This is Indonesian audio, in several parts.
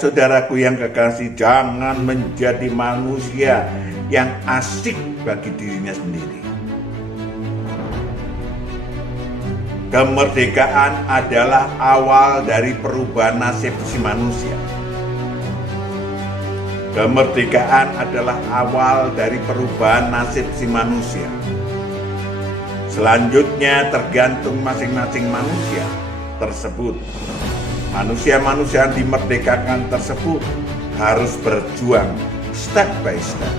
saudaraku yang kekasih, jangan menjadi manusia yang asik bagi dirinya sendiri. Kemerdekaan adalah awal dari perubahan nasib si manusia. Kemerdekaan adalah awal dari perubahan nasib si manusia. Selanjutnya tergantung masing-masing manusia tersebut. Manusia-manusia yang dimerdekakan tersebut harus berjuang step by step.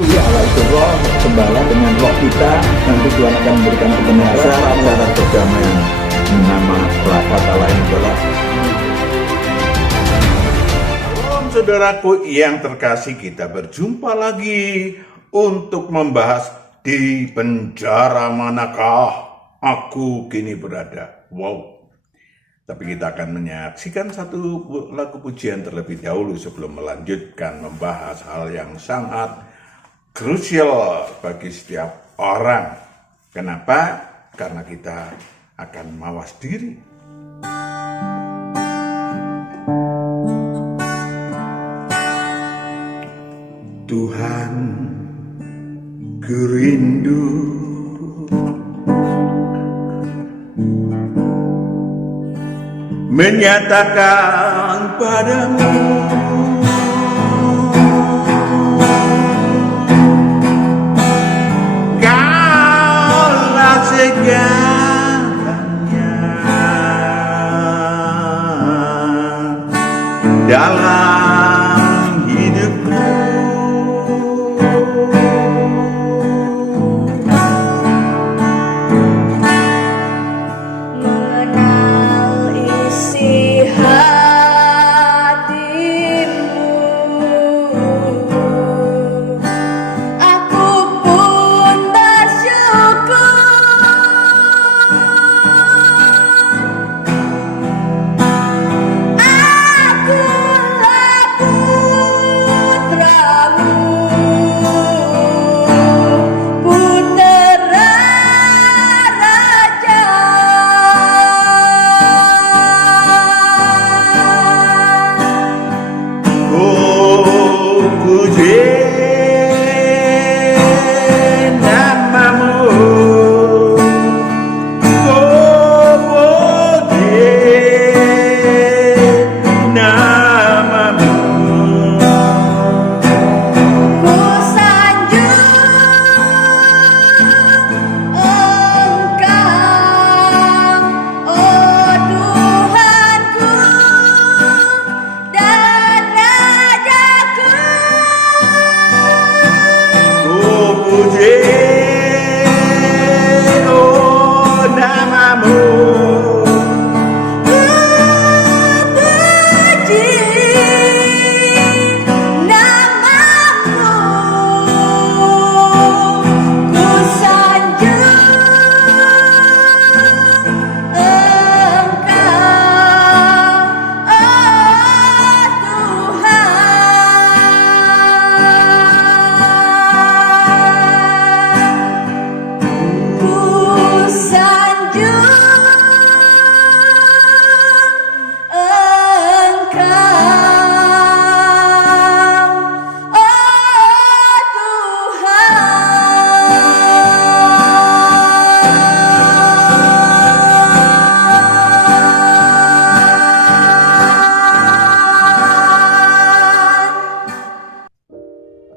Ya Allah itu roh, gembala dengan roh kita, nanti Tuhan akan memberikan kebenaran, cara perdamaian. Nama kata lain adalah saudaraku yang terkasih, kita berjumpa lagi untuk membahas di penjara manakah aku kini berada. Wow. Tapi kita akan menyaksikan satu lagu pujian terlebih dahulu sebelum melanjutkan membahas hal yang sangat krusial bagi setiap orang. Kenapa? Karena kita akan mawas diri. Tuhan, ku rindu menyatakan padamu Kaulah segalanya dalam hidupku.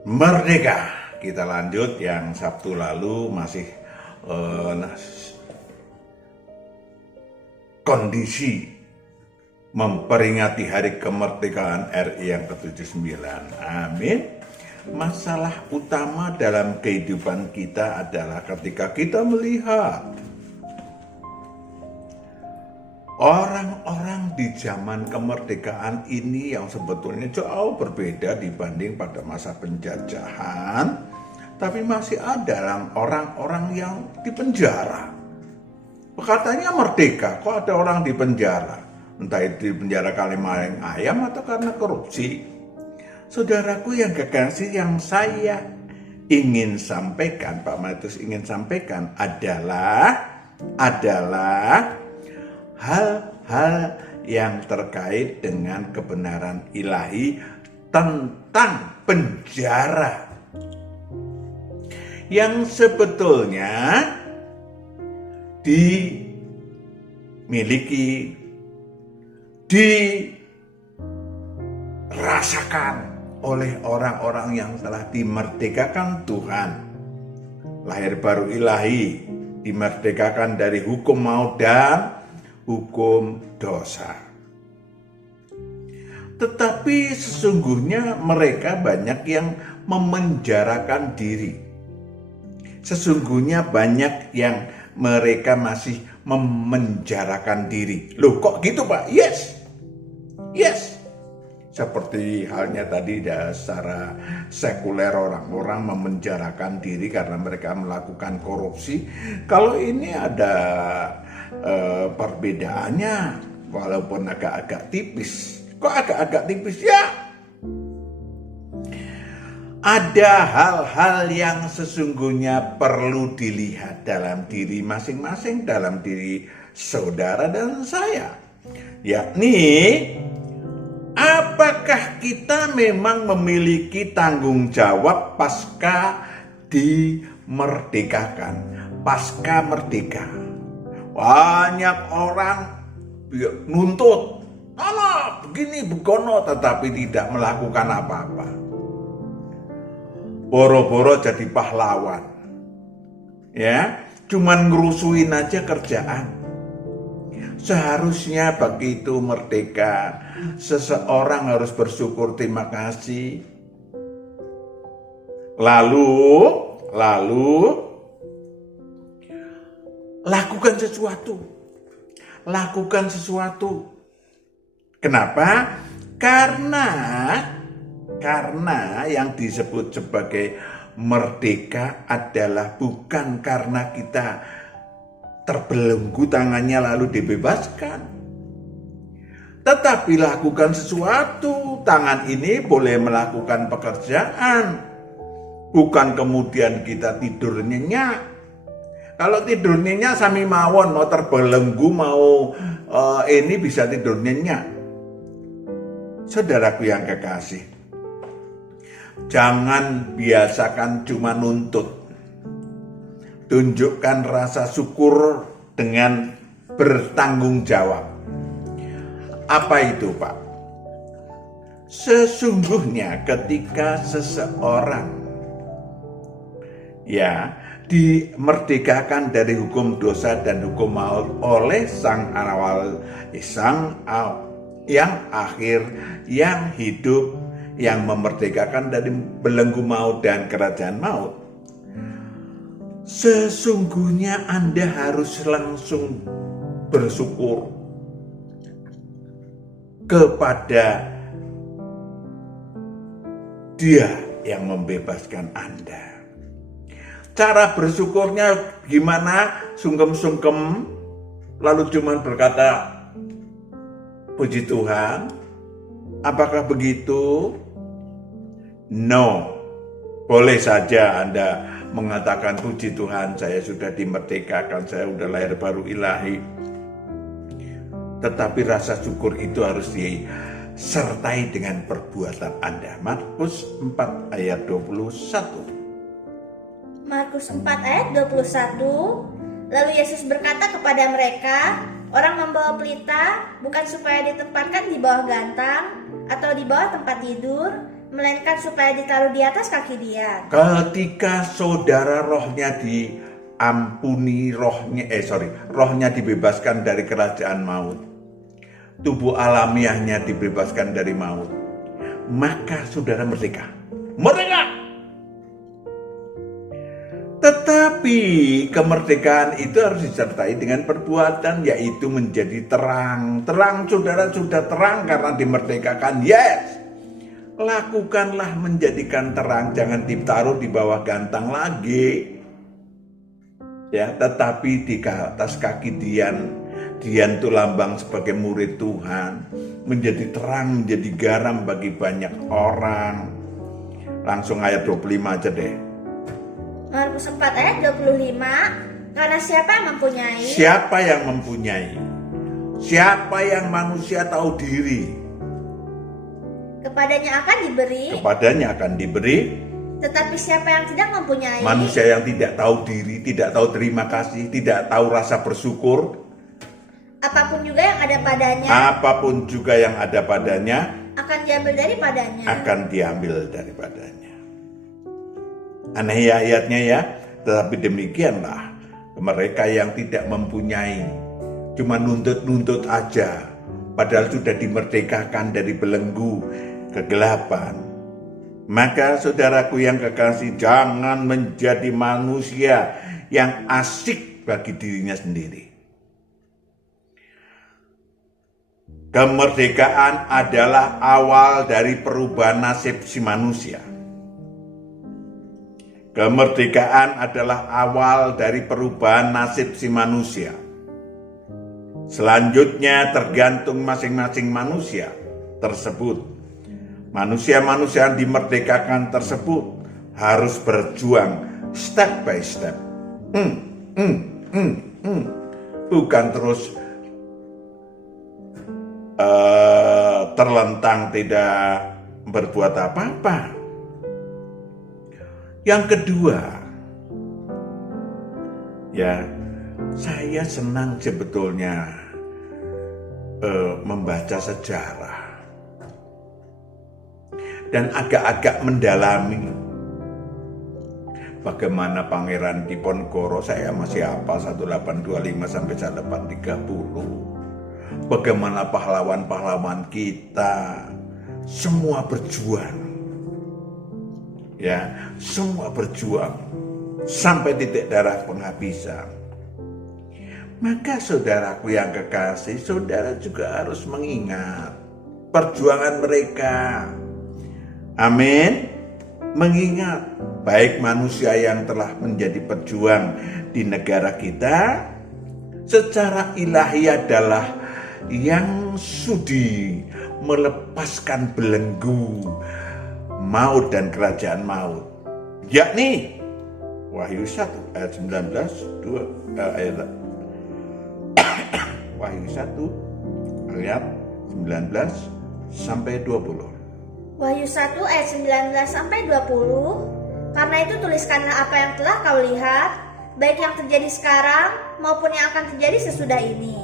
Merdeka. Kita lanjut yang Sabtu lalu masih kondisi memperingati hari kemerdekaan RI yang ke-79. Amin. Masalah utama dalam kehidupan kita adalah ketika kita melihat orang-orang di zaman kemerdekaan ini yang sebetulnya jauh berbeda dibanding pada masa penjajahan, tapi masih ada orang-orang yang dipenjara. Katanya merdeka, kok ada orang di penjara? Entah itu di penjara kali maling ayam atau karena korupsi. Saudaraku yang kekasih, yang saya ingin sampaikan, Pak Matius ingin sampaikan adalah hal-hal yang terkait dengan kebenaran ilahi tentang penjara yang sebetulnya dimiliki, dirasakan oleh orang-orang yang telah dimerdekakan Tuhan. Lahir baru ilahi, dimerdekakan dari hukum maut dan hukum dosa. Tetapi sesungguhnya mereka banyak yang memenjarakan diri. Sesungguhnya banyak yang mereka masih memenjarakan diri. Loh kok gitu Pak? Yes. Seperti halnya tadi secara sekuler orang-orang memenjarakan diri karena mereka melakukan korupsi. Kalau ini ada perbedaannya walaupun agak-agak tipis. Kok agak-agak tipis? Ya, ada hal-hal yang sesungguhnya perlu dilihat dalam diri masing-masing, dalam diri saudara dan saya. Yakni, apakah kita memang memiliki tanggung jawab pasca dimerdekakan, pasca merdeka? Banyak orang nuntut, alah begini begono, tetapi tidak melakukan apa-apa. Boro-boro jadi pahlawan, ya, cuman ngerusuin aja kerjaan. Seharusnya begitu merdeka, seseorang harus bersyukur, terima kasih. Lalu lakukan sesuatu. Kenapa? Karena yang disebut sebagai merdeka adalah bukan karena kita terbelenggu tangannya lalu dibebaskan, tetapi lakukan sesuatu. Tangan ini boleh melakukan pekerjaan, bukan kemudian kita tidur nyenyak. Kalau tidur nyenyak sami mawon, mau terbelenggu, mau ini bisa tidur nyenyak. Saudaraku yang kekasih, jangan biasakan cuma nuntut. Tunjukkan rasa syukur dengan bertanggung jawab. Apa itu, Pak? Sesungguhnya ketika seseorang dimerdekakan dari hukum dosa dan hukum maut oleh yang akhir, yang hidup, yang memerdekakan dari belenggu maut dan kerajaan maut, sesungguhnya Anda harus langsung bersyukur kepada Dia yang membebaskan Anda. Cara bersyukurnya gimana? Sungkem-sungkem lalu cuman berkata puji Tuhan? Apakah begitu? No. Boleh saja Anda mengatakan puji Tuhan, saya sudah dimerdekakan, saya sudah lahir baru ilahi. Tetapi rasa syukur itu harus disertai dengan perbuatan Anda. Markus 4 ayat 21. Markus 4 ayat 21. Lalu Yesus berkata kepada mereka, orang membawa pelita bukan supaya ditempatkan di bawah gantang atau di bawah tempat tidur, melainkan supaya ditaruh di atas kaki dia. Ketika saudara rohnya rohnya dibebaskan dari kerajaan maut, tubuh alamiahnya dibebaskan dari maut, maka saudara merdeka. Tetapi kemerdekaan itu harus disertai dengan perbuatan, yaitu menjadi terang. Terang, saudara sudah terang karena dimerdekakan. Yes, lakukanlah menjadikan terang, jangan ditaruh di bawah gantang lagi. Ya, tetapi di atas kaki Dian itu lambang sebagai murid Tuhan, menjadi terang, menjadi garam bagi banyak orang. Langsung ayat 25 aja deh. Markus 4 ayat 25. Karena siapa yang mempunyai? Siapa yang mempunyai? Siapa yang manusia tahu diri, kepadanya akan diberi, tetapi siapa yang tidak mempunyai, manusia yang tidak tahu diri, tidak tahu terima kasih, tidak tahu rasa bersyukur, apapun juga yang ada padanya, akan diambil daripadanya. Aneh ya ayatnya ya, tetapi demikianlah mereka yang tidak mempunyai, cuma nuntut-nuntut aja, padahal sudah dimerdekakan dari belenggu kegelapan. Maka saudaraku yang kekasih, jangan menjadi manusia yang asik bagi dirinya sendiri. Kemerdekaan adalah awal dari perubahan nasib si manusia. Kemerdekaan adalah awal dari perubahan nasib si manusia. Selanjutnya tergantung masing-masing manusia tersebut. Manusia-manusia yang dimerdekakan tersebut harus berjuang step by step. Bukan terus terlentang tidak berbuat apa-apa. Yang kedua, ya saya senang sebetulnya membaca sejarah dan agak-agak mendalami bagaimana Pangeran Diponegoro, saya masih hafal 1825 sampai 1830. Bagaimana pahlawan-pahlawan kita semua berjuang, ya, semua berjuang sampai titik darah penghabisan. Maka saudaraku yang kekasih, saudara juga harus mengingat perjuangan mereka. Amin. Mengingat baik manusia yang telah menjadi pejuang di negara kita secara ilahi adalah yang sudi melepaskan belenggu maut dan kerajaan maut, yakni Wahyu 1 ayat 19 ayat Wahyu 1 ayat 19 sampai 20. Wahyu 1 ayat 19 sampai 20. Karena itu tuliskanlah apa yang telah kau lihat, baik yang terjadi sekarang maupun yang akan terjadi sesudah ini.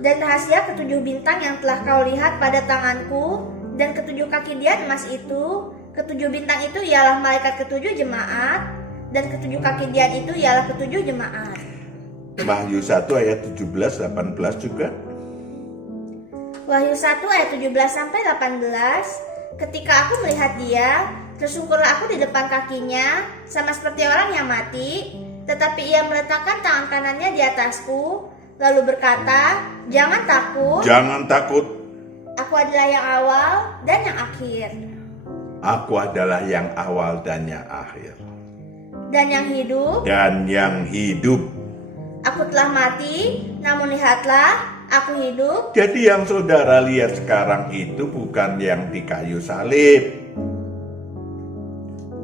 Dan rahasia ketujuh bintang yang telah kau lihat pada tanganku, dan ketujuh kaki dian emas itu, ketujuh bintang itu ialah malaikat ketujuh jemaat, dan ketujuh kaki dian itu ialah ketujuh jemaat. Wahyu 1 ayat 17-18 juga. Wahyu 1 ayat 17 sampai 18. Ketika aku melihat dia, tersungkurlah aku di depan kakinya, sama seperti orang yang mati, tetapi ia meletakkan tangan kanannya di atasku, lalu berkata, jangan takut. Jangan takut. Aku adalah yang awal dan yang akhir. Aku adalah yang awal dan yang akhir. Dan yang hidup. Dan yang hidup. Aku telah mati, namun lihatlah, aku hidup. Jadi yang saudara lihat sekarang itu bukan yang di kayu salib,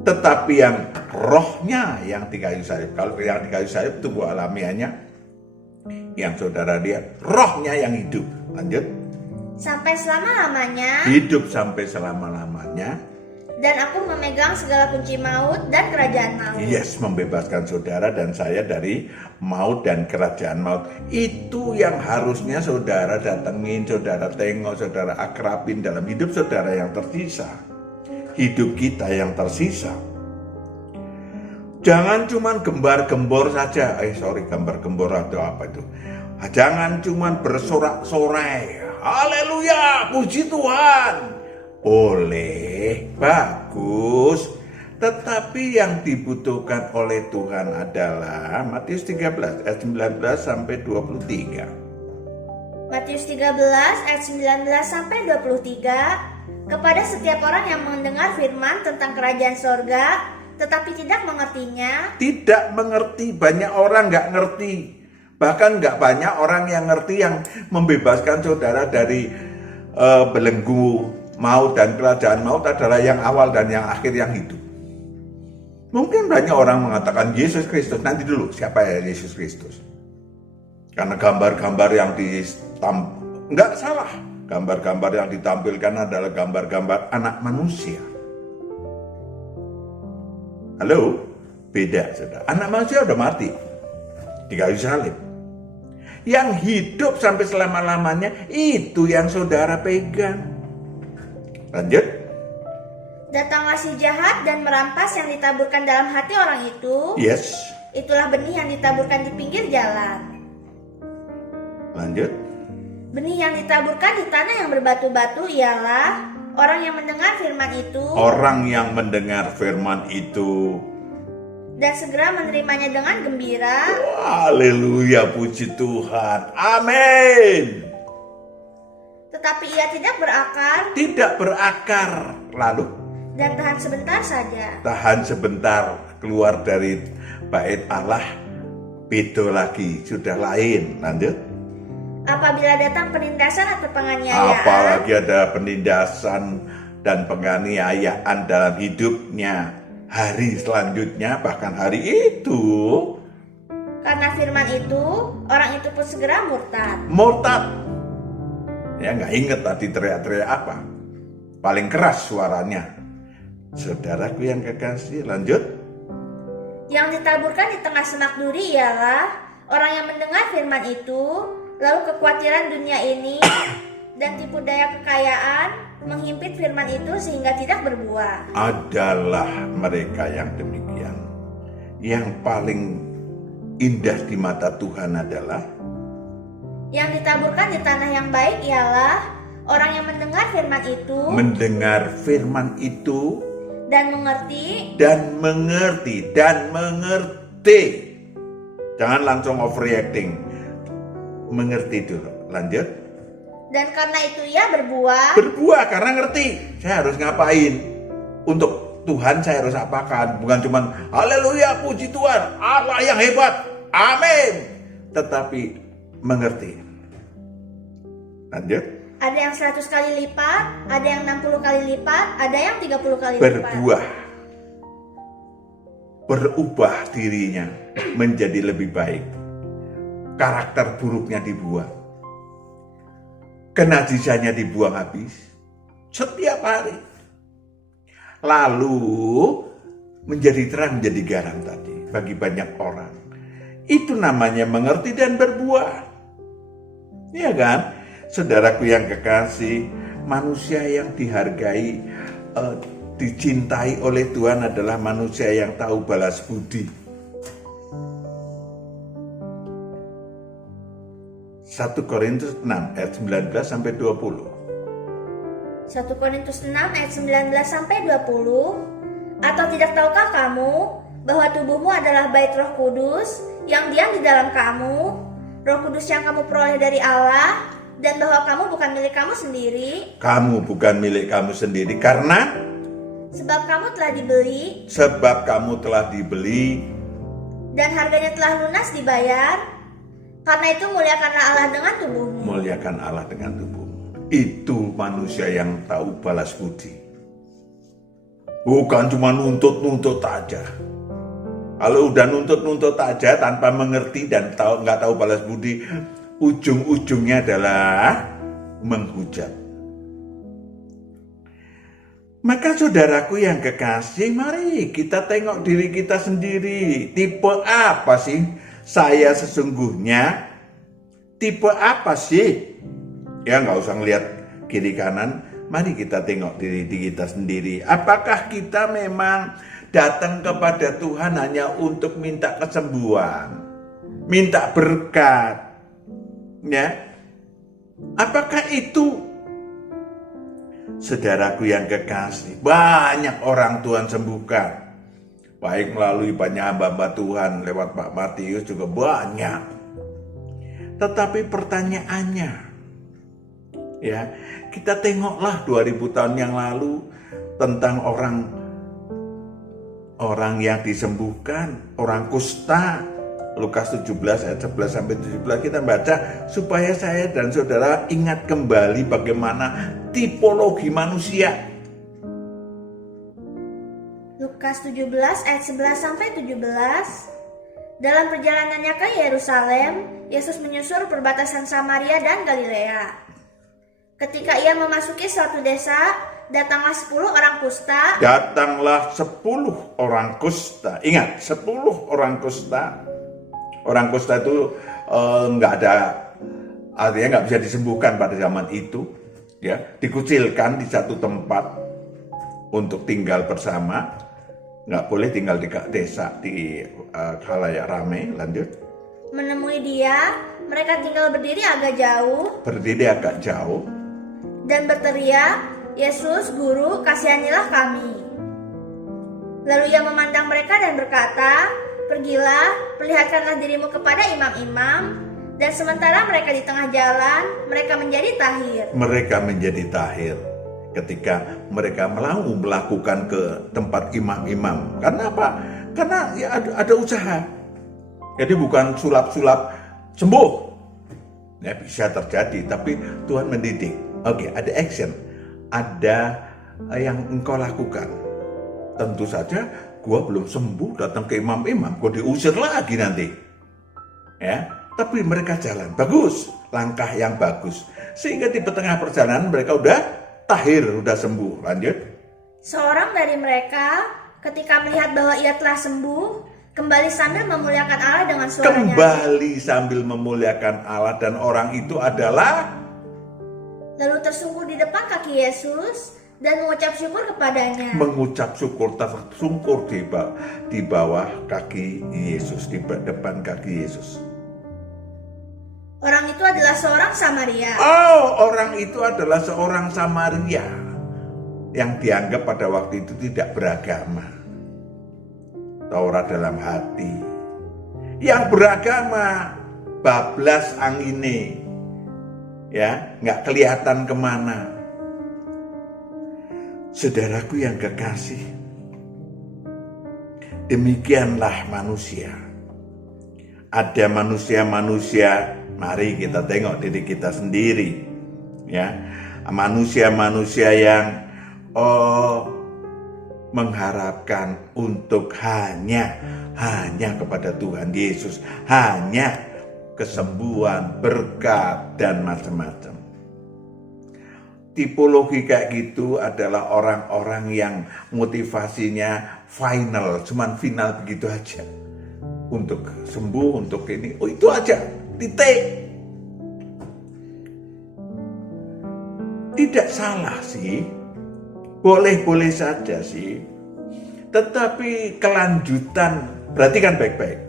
tetapi yang rohnya yang di kayu salib. Kalau yang di kayu salib tubuh alamiahnya, yang saudara lihat rohnya yang hidup. Lanjut. Sampai selama-lamanya. Hidup sampai selama-lamanya. Dan aku memegang segala kunci maut dan kerajaan maut. Yes, membebaskan saudara dan saya dari maut dan kerajaan maut. Itu yang harusnya saudara datengin, saudara tengok, saudara akrabin dalam hidup saudara yang tersisa. Hidup kita yang tersisa. Jangan cuma gembar-gembor saja. Gambar-gembor atau apa itu? Jangan cuma bersorak-sorai. Haleluya, puji Tuhan. Boleh, bagus. Tetapi yang dibutuhkan oleh Tuhan adalah Matius 13 ayat 19 sampai 23. Matius 13 ayat 19 sampai 23. Kepada setiap orang yang mendengar firman tentang kerajaan sorga, tetapi tidak mengertinya. Tidak mengerti, banyak orang nggak ngerti. Bahkan nggak banyak orang yang ngerti yang membebaskan saudara dari belenggu maut dan kerajaan maut adalah yang awal dan yang akhir yang hidup. Mungkin banyak orang mengatakan Yesus Kristus. Nanti dulu, siapa ya Yesus Kristus? Karena gambar-gambar yang nggak salah. Gambar-gambar yang ditampilkan adalah gambar-gambar anak manusia. Halo? Beda, saudara. Anak manusia udah mati di kayu salib. Yang hidup sampai selama-lamanya itu yang saudara pegang. Lanjut. Datanglah si jahat dan merampas yang ditaburkan dalam hati orang itu. Yes. Itulah benih yang ditaburkan di pinggir jalan. Lanjut. Benih yang ditaburkan di tanah yang berbatu-batu ialah orang yang mendengar firman itu. Orang yang mendengar firman itu. Dan segera menerimanya dengan gembira. Haleluya, puji Tuhan. Amin. Tetapi ia tidak berakar. Tidak berakar. Lalu? Dan tahan sebentar saja. Tahan sebentar. Keluar dari bait Allah. Beda lagi. Sudah lain. Lanjut. Apabila datang penindasan atau penganiayaan. Apalagi ada penindasan dan penganiayaan dalam hidupnya. Hari selanjutnya, bahkan hari itu. Karena firman itu, orang itu pun segera murtad. Murtad. Ya, nggak inget tadi teriak-teriak apa. Paling keras suaranya. Saudaraku yang kekasih, lanjut. Yang ditaburkan di tengah semak duri ialah orang yang mendengar firman itu, lalu kekhawatiran dunia ini dan tipu daya kekayaan menghimpit firman itu sehingga tidak berbuah. Adalah mereka yang demikian. Yang paling indah di mata Tuhan adalah yang ditaburkan di tanah yang baik ialah orang yang mendengar firman itu, mendengar firman itu dan mengerti. Jangan langsung overreacting. Mengerti dulu. Lanjut. Dan karena itu ia berbuah. Berbuah karena ngerti. Saya harus ngapain? Untuk Tuhan saya harus apakan? Bukan cuma haleluya, puji Tuhan, Allah yang hebat, amin. Tetapi mengerti. Lanjut. Ada yang 100 kali lipat, ada yang 60 kali lipat, ada yang 30 kali lipat. Berbuah. Berubah dirinya menjadi lebih baik. Karakter buruknya dibuang. Kenajisannya dibuang habis. Setiap hari. Lalu menjadi terang, menjadi garam tadi bagi banyak orang. Itu namanya mengerti dan berbuah. Iya kan? Saudaraku yang kekasih, manusia yang dihargai, dicintai oleh Tuhan adalah manusia yang tahu balas budi. 1 Korintus 6 ayat 19 sampai 20. 1 Korintus 6 ayat 19 sampai 20. Atau tidak tahukah kamu bahwa tubuhmu adalah bait Roh Kudus yang diam di dalam kamu, Roh Kudus yang kamu peroleh dari Allah, dan bahwa kamu bukan milik kamu sendiri. Kamu bukan milik kamu sendiri karena sebab kamu telah dibeli. Sebab kamu telah dibeli Dan harganya telah lunas dibayar. Karena itu muliakanlah Allah dengan tubuhmu. Muliakan Allah dengan tubuhmu. Itu manusia yang tahu balas budi. Bukan cuma nuntut-nuntut aja. Kalau udah nuntut-nuntut aja tanpa mengerti dan nggak tahu balas budi, ujung-ujungnya adalah menghujat. Maka saudaraku yang kekasih, mari kita tengok diri kita sendiri. Tipe apa sih saya sesungguhnya? Tipe apa sih? Ya nggak usah ngelihat kiri kanan. Mari kita tengok diri kita sendiri. Apakah kita memang datang kepada Tuhan hanya untuk minta kesembuhan, minta berkat, ya? Apakah itu? Saudaraku yang kekasih, banyak orang Tuhan sembuhkan, baik melalui banyak hamba-hamba Tuhan lewat Pak Matius juga banyak. Tetapi pertanyaannya, ya, kita tengoklah 2000 tahun yang lalu tentang orang yang disembuhkan, orang kusta. Lukas 17 ayat 11 sampai 17 kita baca supaya saya dan saudara ingat kembali bagaimana tipologi manusia. Lukas 17 ayat 11 sampai 17. Dalam perjalanannya ke Yerusalem, Yesus menyusur perbatasan Samaria dan Galilea. Ketika ia memasuki suatu desa, datanglah 10 orang kusta. Datanglah 10 orang kusta. Ingat, 10 orang kusta. Orang kusta itu nggak ada, artinya nggak bisa disembuhkan pada zaman itu. Ya, dikucilkan di satu tempat untuk tinggal bersama. Nggak boleh tinggal di desa, di khalayak ramai. Lanjut. Menemui dia, mereka tinggal berdiri agak jauh. Dan berteriak, "Yesus, Guru, kasihanilah kami." Lalu ia memandang mereka dan berkata, "Pergilah, perlihatkanlah dirimu kepada imam-imam." Dan sementara mereka di tengah jalan, mereka menjadi tahir. Mereka menjadi tahir ketika mereka mau melakukan ke tempat imam-imam. Karena apa? Karena ya ada usaha. Jadi bukan sulap-sulap sembuh. Ya bisa terjadi, tapi Tuhan mendidik. Oke, ada action. Ada yang engkau lakukan. Tentu saja gua belum sembuh, datang ke imam-imam, gua diusir lagi nanti. Ya, tapi mereka jalan. Bagus, langkah yang bagus. Sehingga di tengah perjalanan mereka udah tahir, udah sembuh. Lanjut. Seorang dari mereka ketika melihat bahwa ia telah sembuh, kembali sambil memuliakan Allah dengan suaranya. Kembali sambil memuliakan Allah, dan orang itu adalah Lalu tersungkur di depan kaki Yesus dan mengucap syukur kepadanya. mengucap syukur, tersungkur di bawah kaki Yesus, di depan kaki Yesus. Orang itu adalah seorang Samaria. Oh, orang itu adalah seorang Samaria yang dianggap pada waktu itu tidak beragama. Taurat dalam hati. Yang beragama, bablas angine. Ya, nggak kelihatan kemana. Saudaraku yang kekasih, demikianlah manusia. Ada manusia-manusia, mari kita tengok diri kita sendiri. Ya, manusia-manusia yang mengharapkan untuk hanya kepada Tuhan Yesus, hanya kesembuhan, berkat, dan macam-macam. Tipologi kayak gitu adalah orang-orang yang motivasinya final, cuman final begitu aja. Untuk sembuh, untuk ini, oh itu aja, titik. Tidak salah sih, boleh-boleh saja sih. Tetapi kelanjutan, perhatikan baik-baik.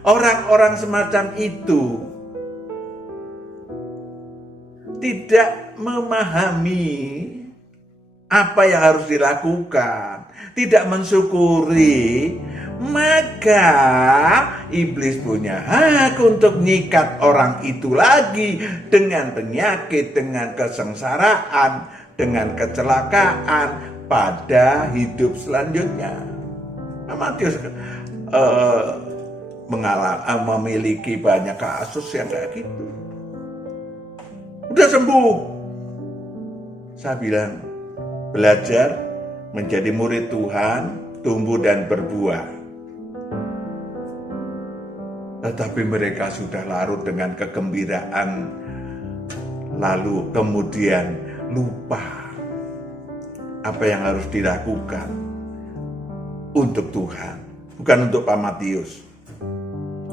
Orang-orang semacam itu tidak memahami apa yang harus dilakukan, tidak mensyukuri, maka iblis punya hak untuk nyikat orang itu lagi dengan penyakit, dengan kesengsaraan, dengan kecelakaan pada hidup selanjutnya. Matius memiliki banyak kasus yang kayak gitu. Udah sembuh. Saya bilang, belajar menjadi murid Tuhan, tumbuh dan berbuah. Tetapi mereka sudah larut dengan kegembiraan, lalu kemudian lupa apa yang harus dilakukan untuk Tuhan, bukan untuk Pak Matius.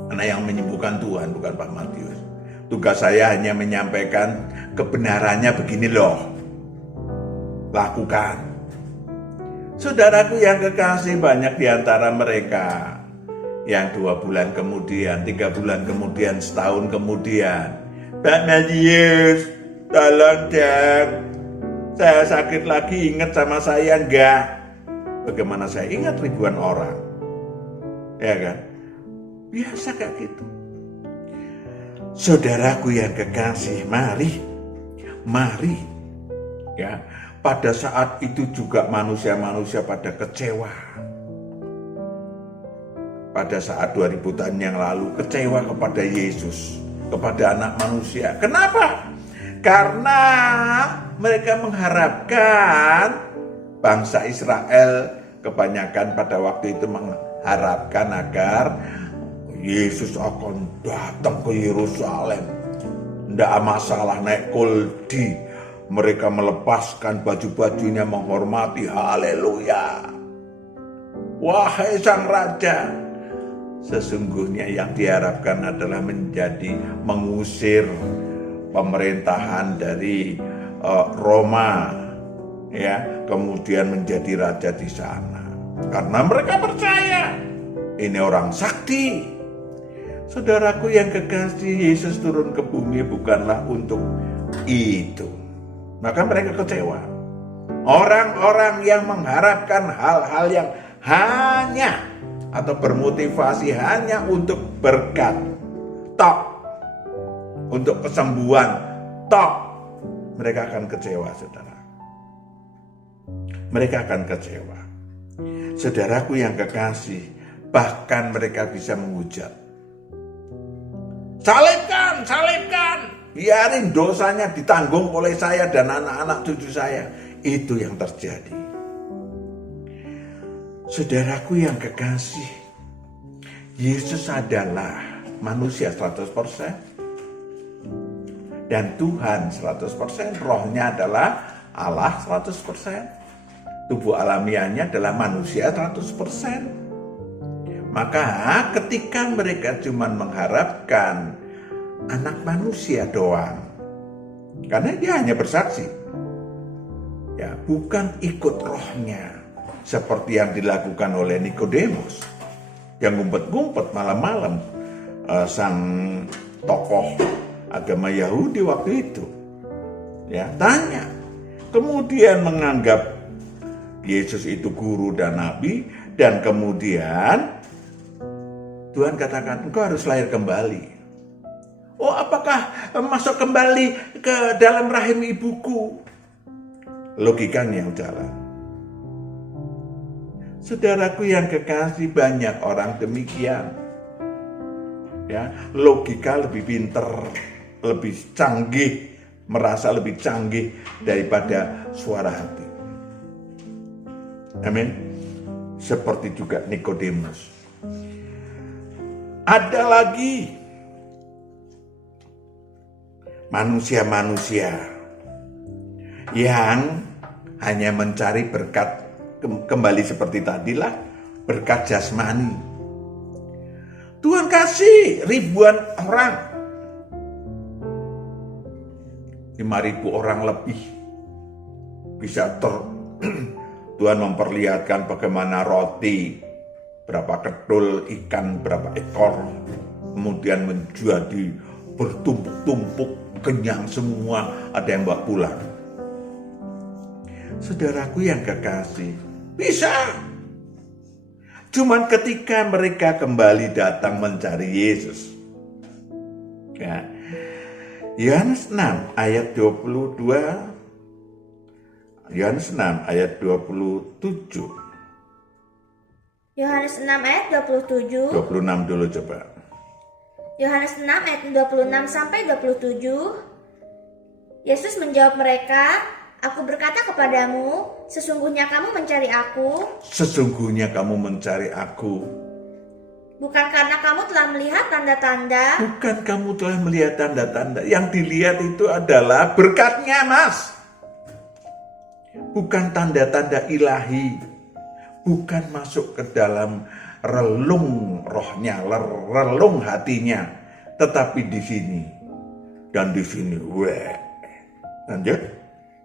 Karena yang menyembuhkan Tuhan, bukan Pak Matius. Tugas saya hanya menyampaikan kebenarannya begini loh. Lakukan. Saudaraku yang kekasih, banyak di antara mereka yang 2 bulan kemudian, 3 bulan kemudian, setahun kemudian, Pak Matius, tolong dong, saya sakit lagi, ingat sama saya enggak? Bagaimana saya ingat ribuan orang? Ya kan? Biasa kayak gitu. Saudaraku yang kekasih, mari ya, pada saat itu juga manusia-manusia pada kecewa. Pada saat 2000 tahun yang lalu kecewa kepada Yesus, kepada anak manusia. Kenapa? Karena mereka mengharapkan bangsa Israel kebanyakan pada waktu itu harapkan agar Yesus akan datang ke Yerusalem. Tidak masalah naik kuldi, mereka melepaskan baju-bajunya menghormati, haleluya. Wahai sang raja, sesungguhnya yang diharapkan adalah mengusir pemerintahan dari Roma, ya, kemudian menjadi raja di sana. Karena mereka percaya ini orang sakti. Saudaraku yang kekasih, Yesus turun ke bumi bukanlah untuk itu. Maka mereka kecewa. Orang-orang yang mengharapkan hal-hal yang hanya atau bermotivasi hanya untuk berkat, tok, untuk kesembuhan, tok, mereka akan kecewa, saudara. Mereka akan kecewa. Saudaraku yang kekasih, bahkan mereka bisa menghujat. Salibkan, salibkan, biarin dosanya ditanggung oleh saya dan anak-anak cucu saya. Itu yang terjadi. Saudaraku yang kekasih, Yesus adalah manusia 100% dan Tuhan 100%, rohnya adalah Allah 100%, tubuh alamiahnya adalah manusia 100%. Maka ketika mereka cuma mengharapkan anak manusia doang, karena dia hanya bersaksi, ya, bukan ikut rohnya. Seperti yang dilakukan oleh Nikodemus yang ngumpet-ngumpet malam-malam, sang tokoh agama Yahudi waktu itu, ya, tanya, kemudian menganggap Yesus itu guru dan nabi, dan kemudian Tuhan katakan engkau harus lahir kembali. Oh, apakah masuk kembali ke dalam rahim ibuku? Logikanya jalan. Saudaraku yang kekasih, banyak orang demikian. Ya, logika lebih pinter, lebih canggih, merasa lebih canggih daripada suara hati. Amin. Seperti juga Nikodemus. Ada lagi manusia-manusia yang hanya mencari berkat, kembali seperti tadilah, berkat jasmani. Tuhan kasih ribuan orang, 5.000 orang lebih bisa Tuhan memperlihatkan bagaimana roti, berapa kedul, ikan berapa ekor, kemudian menjadi bertumpuk-tumpuk, kenyang semua, ada yang bawa pulang. Saudaraku yang kekasih, bisa. Cuman ketika mereka kembali datang mencari Yesus. Ya. Yohanes 6 ayat 22. Yohanes 6 ayat 27. Yohanes 6 ayat 27. 26 dulu coba. Yohanes 6 ayat 26 sampai 27. Yesus menjawab mereka, "Aku berkata kepadamu, sesungguhnya kamu mencari aku. Sesungguhnya kamu mencari aku. Bukan karena kamu telah melihat tanda-tanda." Bukan kamu telah melihat tanda-tanda. Yang dilihat itu adalah berkatnya, Mas. Bukan tanda-tanda ilahi. Bukan masuk ke dalam relung rohnya, relung hatinya. Tetapi di sini. Dan di sini. Lanjut.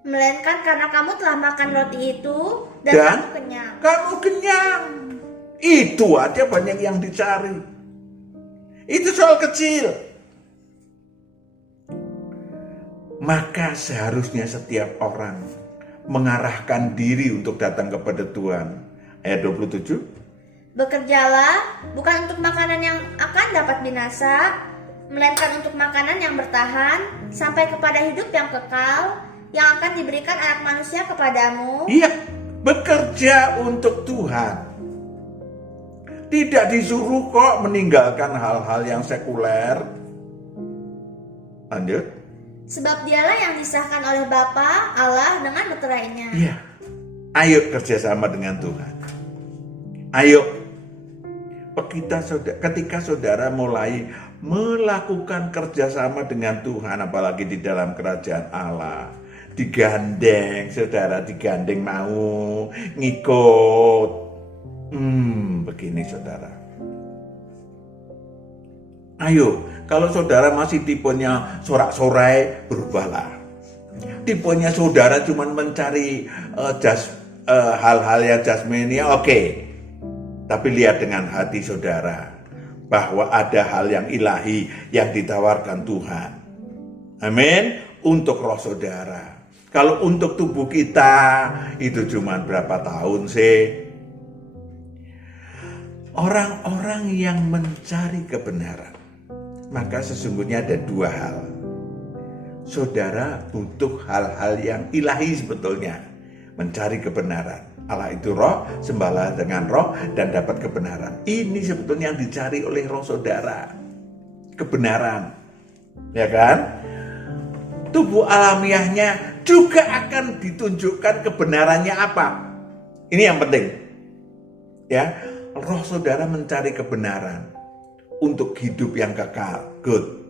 Melainkan karena kamu telah makan roti itu dan kamu kenyang. Kamu kenyang. Itu aja banyak yang dicari. Itu soal kecil. Maka seharusnya setiap orang mengarahkan diri untuk datang kepada Tuhan. Ayat 27. Bekerjalah bukan untuk makanan yang akan dapat binasa, melainkan untuk makanan yang bertahan sampai kepada hidup yang kekal, yang akan diberikan anak manusia kepadamu. Iya, bekerja untuk Tuhan. Tidak disuruh kok meninggalkan hal-hal yang sekuler. Lanjut. Sebab dialah yang disahkan oleh Bapa Allah dengan meterainya. Iya. Ayo kerjasama dengan Tuhan. Ayo ketika saudara mulai melakukan kerjasama dengan Tuhan, apalagi di dalam kerajaan Allah, digandeng, saudara digandeng mau ngikut. Begini saudara. Ayo, kalau saudara masih tipenya sorak-sorai, berubahlah. Tipenya saudara cuma mencari hal-hal yang jasmani, oke. Tapi lihat dengan hati saudara, bahwa ada hal yang ilahi yang ditawarkan Tuhan. Amin. Untuk roh saudara. Kalau untuk tubuh kita, itu cuma berapa tahun sih? Orang-orang yang mencari kebenaran, maka sesungguhnya ada dua hal. Saudara butuh hal-hal yang ilahi sebetulnya. Mencari kebenaran. Allah itu roh, sembahlah dengan roh dan dapat kebenaran. Ini sebetulnya yang dicari oleh roh saudara. Kebenaran. Ya kan? Tubuh alamiahnya juga akan ditunjukkan kebenarannya apa. Ini yang penting. Ya, roh saudara mencari kebenaran untuk hidup yang kekal. Good.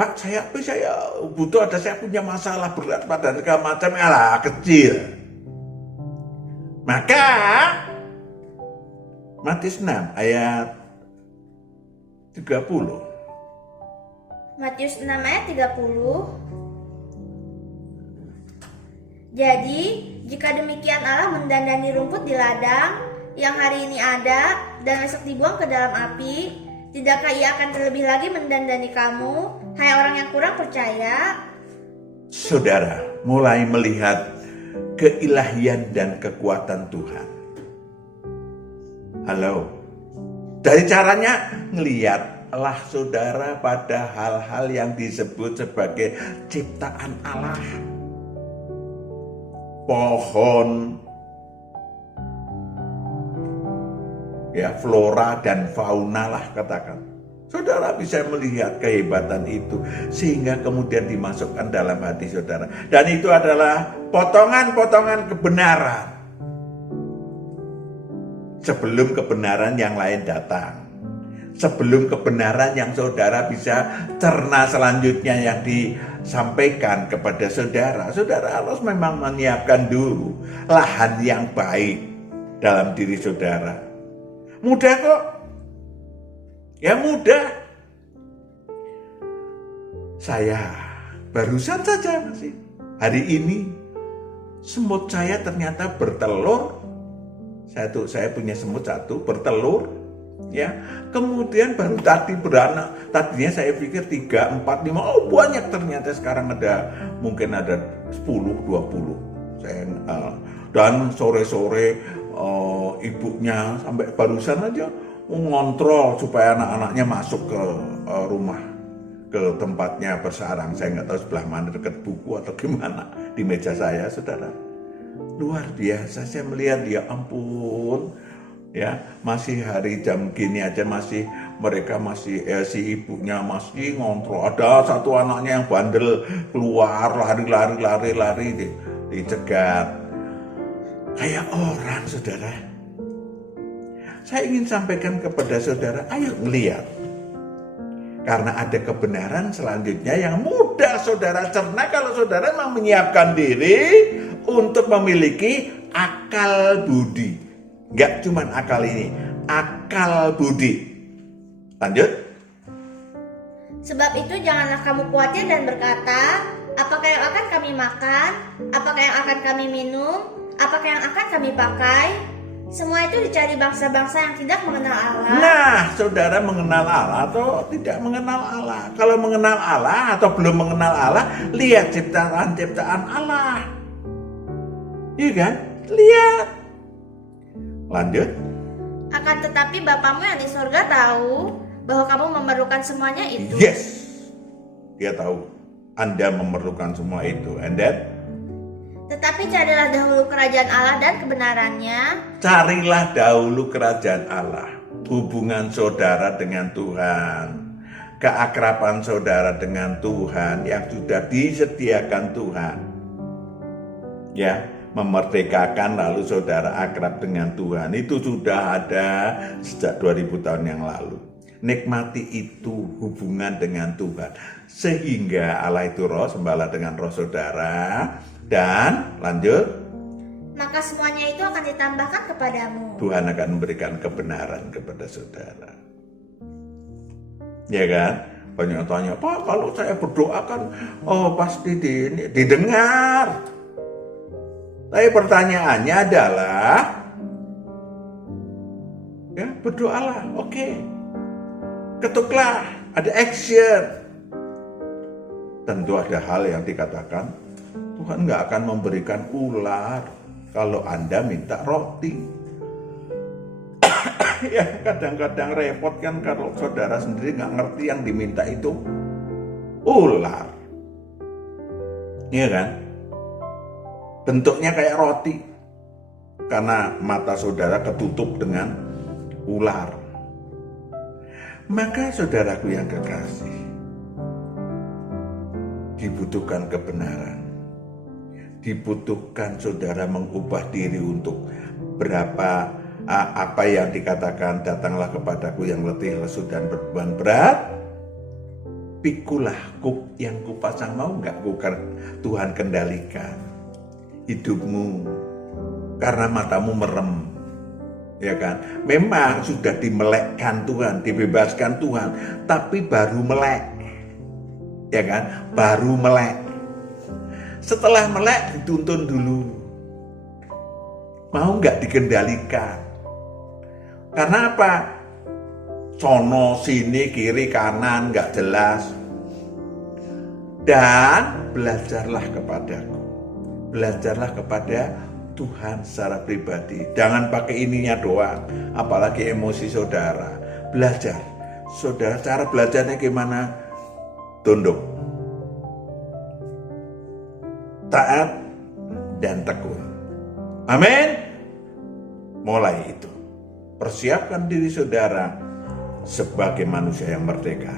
Pak, saya butuh saya punya masalah berat pada segala macam, kecil. Maka Matius 6 ayat 30. Matius 6 ayat 30. Jadi, jika demikian Allah mendandani rumput di ladang yang hari ini ada dan besok dibuang ke dalam api, tidakkah Ia akan terlebih lagi mendandani kamu, hai orang yang kurang percaya? Saudara mulai melihat keilahian dan kekuatan Tuhan. Halo. Dari caranya ngelihatlah saudara pada hal-hal yang disebut sebagai ciptaan Allah. Pohon, ya, flora dan fauna lah katakan. Saudara bisa melihat kehebatan itu sehingga kemudian dimasukkan dalam hati saudara. Dan itu adalah potongan-potongan kebenaran sebelum kebenaran yang lain datang. Sebelum kebenaran yang saudara bisa cerna selanjutnya yang disampaikan kepada saudara. Saudara harus memang menyiapkan dulu lahan yang baik dalam diri saudara. Mudah kok. Ya mudah. Saya barusan saja masih hari ini semut saya ternyata bertelur. Saya punya semut satu bertelur. Ya, kemudian baru tadi beranak. Tadinya saya pikir 3, 4, 5, oh banyak, ternyata sekarang mungkin ada 10, 20. Dan sore-sore ibunya sampai barusan aja mengontrol supaya anak-anaknya masuk ke rumah, ke tempatnya bersarang. Saya nggak tahu sebelah mana, dekat buku atau gimana, di meja saya, saudara. Luar biasa, saya melihat, ya ampun, ya masih hari jam gini aja mereka masih si ibunya masih ngontrol. Ada satu anaknya yang bandel keluar lari dicegat kayak orang, saudara. Saya ingin sampaikan kepada saudara, ayo ngelihat, karena ada kebenaran selanjutnya yang mudah saudara cerna kalau saudara memang menyiapkan diri untuk memiliki akal budi. Enggak cuma akal ini, akal budi. Lanjut. Sebab itu janganlah kamu khawatir dan berkata, apakah yang akan kami makan? Apakah yang akan kami minum? Apakah yang akan kami pakai? Semua itu dicari bangsa-bangsa yang tidak mengenal Allah. Nah, saudara mengenal Allah atau tidak mengenal Allah? Kalau mengenal Allah atau belum mengenal Allah, lihat ciptaan-ciptaan Allah. Iya kan? Lihat. Lanjut. Akan tetapi Bapamu yang di surga tahu bahwa kamu memerlukan semuanya itu. Yes. Dia tahu Anda memerlukan semua itu. And then? Tetapi carilah dahulu kerajaan Allah dan kebenarannya. Carilah dahulu kerajaan Allah. Hubungan saudara dengan Tuhan. Keakraban saudara dengan Tuhan yang sudah disediakan Tuhan. Ya, memerdekakan lalu saudara akrab dengan Tuhan. Itu sudah ada sejak 2000 tahun yang lalu. Nikmati itu hubungan dengan Tuhan. Sehingga Allah itu roh, sembahlah dengan roh saudara. Dan lanjut, maka semuanya itu akan ditambahkan kepadamu. Tuhan akan memberikan kebenaran kepada saudara. Ya kan? Banyak tanya, Pak, kalau saya berdoa kan pasti didengar. Tapi pertanyaannya adalah, ya berdoalah, oke. Ketuklah, ada action. Tentu ada hal yang dikatakan, Tuhan gak akan memberikan ular kalau Anda minta roti. Ya kadang-kadang repot kan kalau saudara sendiri gak ngerti yang diminta itu ular. Iya kan? Bentuknya kayak roti. Karena mata saudara ketutup dengan ular. Maka saudaraku yang kekasih, dibutuhkan kebenaran. Dibutuhkan saudara mengubah diri untuk berapa apa yang dikatakan, datanglah kepadaku yang letih, lesu dan beban berat, pikulah kuk yang kupasang. Mau nggak Tuhan kendalikan hidupmu karena matamu merem, ya kan? Memang sudah dimelekkan Tuhan, dibebaskan Tuhan, tapi baru melek, ya kan? Baru melek. Setelah melek dituntun dulu. Mau nggak dikendalikan? Karena apa? Sono sini kiri kanan nggak jelas. Dan belajarlah kepadaku. Belajarlah kepada Tuhan secara pribadi. Jangan pakai ininya doang, apalagi emosi saudara. Belajar. Saudara, cara belajarnya gimana? Tunduk, taat, dan tekun. Amin. Mulai itu, persiapkan diri saudara sebagai manusia yang merdeka.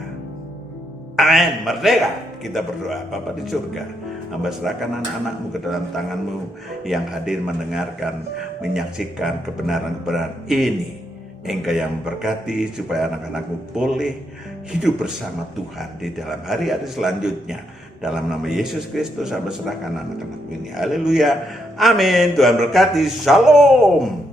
Amin, merdeka. Kita berdoa, Bapa di surga, hamba serahkan anak-anakmu ke dalam tanganmu yang hadir mendengarkan, menyaksikan kebenaran-kebenaran ini. Engkau yang memberkati supaya anak-anakmu boleh hidup bersama Tuhan di dalam hari-hari selanjutnya. Dalam nama Yesus Kristus, hamba serahkan anak-anakmu ini. Haleluya. Amin. Tuhan berkati. Shalom.